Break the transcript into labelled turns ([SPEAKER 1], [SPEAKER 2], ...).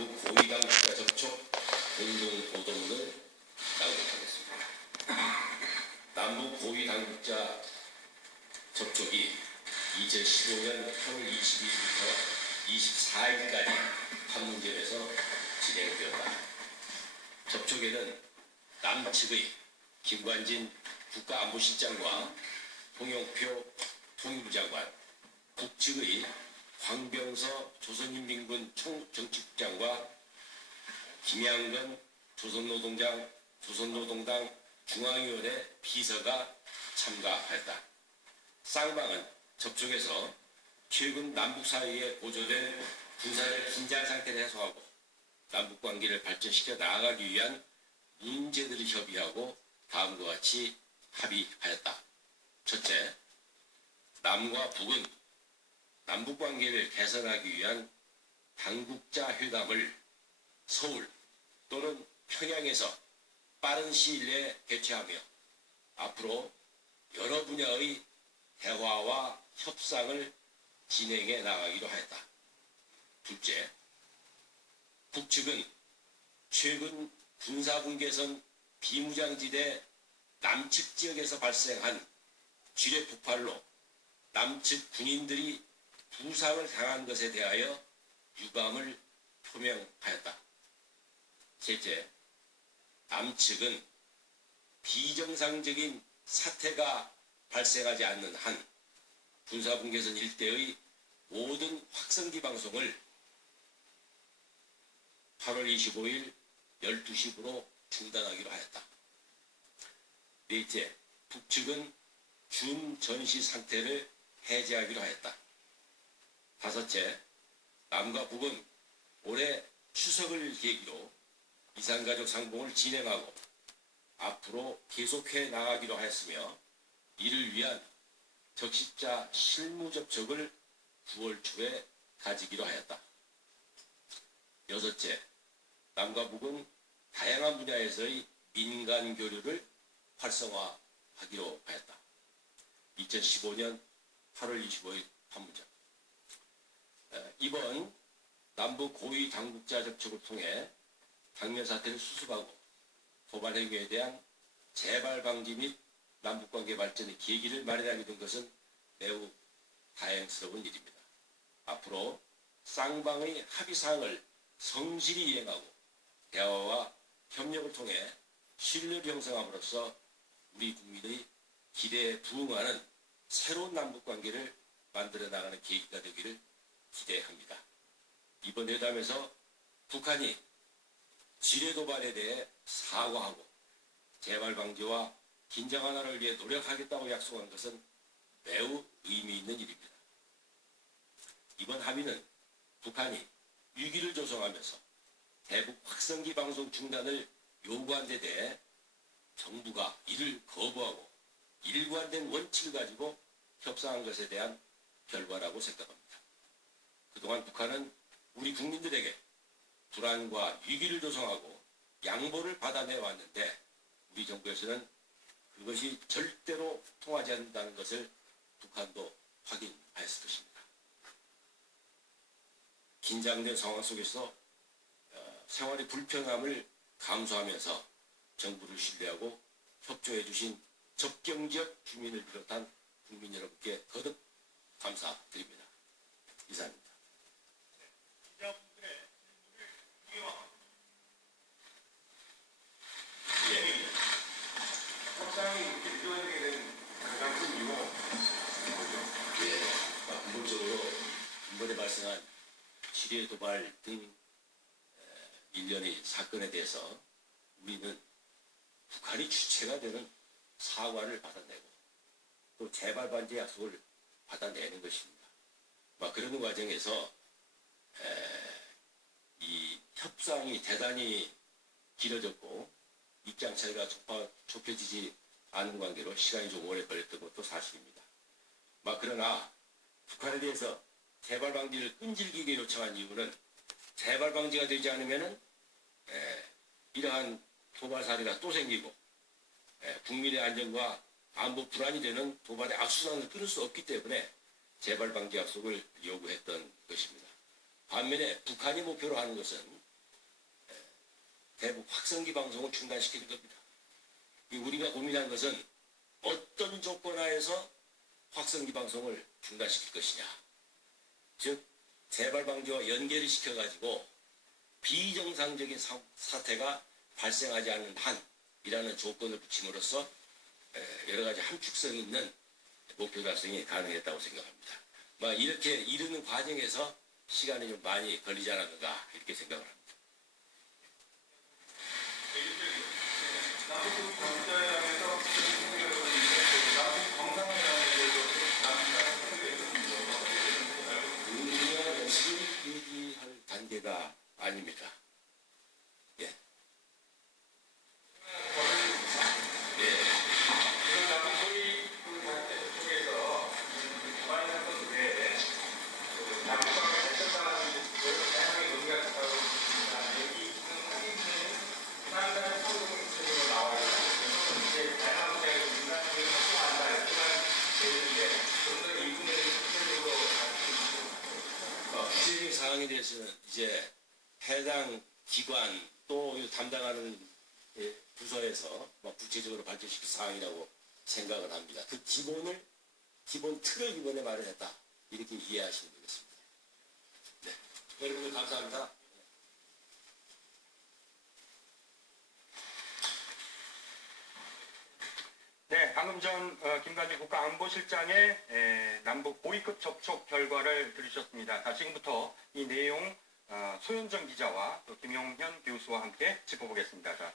[SPEAKER 1] 남북 고위당 국가 접촉 공동 보도문을 낭독하겠습니다. 남북 고위 당국자 접촉이 2015년 8월 22일부터 24일까지 판문점에서 진행되었다. 접촉에는 남측의 김관진 국가안보실장과 홍영표 통일부 장관, 북측의 황병서 조선인민군 총정치국장과 김양근 조선노동당 조선노동당 중앙위원회 비서가 참가했다. 쌍방은 접촉에서 최근 남북 사이에 고조된 군사적 긴장 상태를 해소하고 남북 관계를 발전시켜 나아가기 위한 문제들을 협의하고 다음과 같이 합의하였다. 첫째, 남과 북은 남북 관계를 개선하기 위한 당국자 회담을 서울 또는 평양에서 빠른 시일 내에 개최하며 앞으로 여러 분야의 대화와 협상을 진행해 나가기로 하였다. 둘째, 북측은 최근 군사분계선 비무장지대 남측 지역에서 발생한 지뢰 폭발로 남측 군인들이 부상을 당한 것에 대하여 유감을 표명하였다. 셋째, 남측은 비정상적인 사태가 발생하지 않는 한 군사분계선 일대의 모든 확성기 방송을 8월 25일 12시부로 중단하기로 하였다. 넷째, 북측은 준 전시 상태를 해제하기로 하였다. 다섯째, 남과 북은 올해 추석을 계기로 이산가족 상봉을 진행하고 앞으로 계속해 나가기로 하였으며 이를 위한 적십자 실무 접촉을 9월 초에 가지기로 하였다. 여섯째, 남과 북은 다양한 분야에서의 민간 교류를 활성화하기로 하였다. 2015년 8월 25일 판문점. 에, 이번 남북 고위 당국자 접촉을 통해 당면 사태를 수습하고 도발 행위에 대한 재발 방지 및 남북 관계 발전의 계기를 마련하게 된 것은 매우 다행스러운 일입니다. 앞으로 쌍방의 합의 사항을 성실히 이행하고 대화와 협력을 통해 신뢰를 형성함으로써 우리 국민의 기대에 부응하는 새로운 남북 관계를 만들어 나가는 계기가 되기를 기대합니다. 이번 회담에서 북한이 지뢰 도발에 대해 사과하고 재발 방지와 긴장 완화를 위해 노력하겠다고 약속한 것은 매우 의미 있는 일입니다. 이번 합의는 북한이 위기를 조성하면서 대북 확성기 방송 중단을 요구한 데 대해 정부가 이를 거부하고 일관된 원칙을 가지고 협상한 것에 대한 결과라고 생각합니다. 그동안 북한은 우리 국민들에게 불안과 위기를 조성하고 양보를 받아내 왔는데 우리 정부에서는 그것이 절대로 통하지 않는다는 것을 북한도 확인하였을 것입니다. 긴장된 상황 속에서 어, 생활의 불편함을 감수하면서 정부를 신뢰하고 협조해 주신 접경 지역 주민을 비롯한 국민 여러분께 거듭 감사드립니다. 이상입니다.
[SPEAKER 2] 기자분들의 질문을 이해와
[SPEAKER 1] 예.
[SPEAKER 3] 협상이 이렇게 이루어지게 된 가장 큰 이유가 뭐죠?
[SPEAKER 1] 예, 아, 근본적으로 이번에 발생한 지뢰 도발 등 에, 일련의 사건에 대해서 우리는 북한이 주체가 되는 사과를 받아내고 또 재발 반지 약속을 받아내는 것입니다. 막 그러는 과정에서 에, 이 협상이 대단히 길어졌고 입장 차이가 좁혀지지 않은 관계로 시간이 좀 오래 걸렸던 것도 사실입니다. 막 그러나 북한에 대해서 재발 방지를 끈질기게 요청한 이유는 재발 방지가 되지 않으면은 에, 이러한 도발 사례가 또 생기고 에, 국민의 안전과 안보 불안이 되는 도발의 악순환을 끊을 수 없기 때문에 재발 방지 약속을 요구했던 것입니다. 반면에 북한이 목표로 하는 것은 에, 대북 확성기 방송을 중단시키는 겁니다. 이 우리가 고민한 것은 어떤 조건 하에서 확성기 방송을 중단시킬 것이냐. 즉, 재발 방지와 연계를 시켜가지고 비정상적인 사, 사태가 발생하지 않는 한이라는 조건을 붙임으로써 에, 여러 가지 함축성 있는 목표 달성이 가능했다고 생각합니다. 막 이렇게 이르는 과정에서 시간이 좀 많이 걸리지 않았는가 이렇게 생각을 합니다. 사항에 대해서는 이제 해당 기관 또 담당하는 예, 부서에서 뭐 구체적으로 발전시킬 사항이라고 생각을 합니다. 그 기본을 기본 틀을 이번에 마련했다 이렇게 이해하시면 되겠습니다. 네, 여러분 감사합니다.
[SPEAKER 4] 네, 방금 전 어, 김관진 국가안보실장의 에, 남북 고위급 접촉 결과를 들으셨습니다. 자, 지금부터 이 내용 어, 소현정 기자와 또 김용현 교수와 함께 짚어보겠습니다. 자,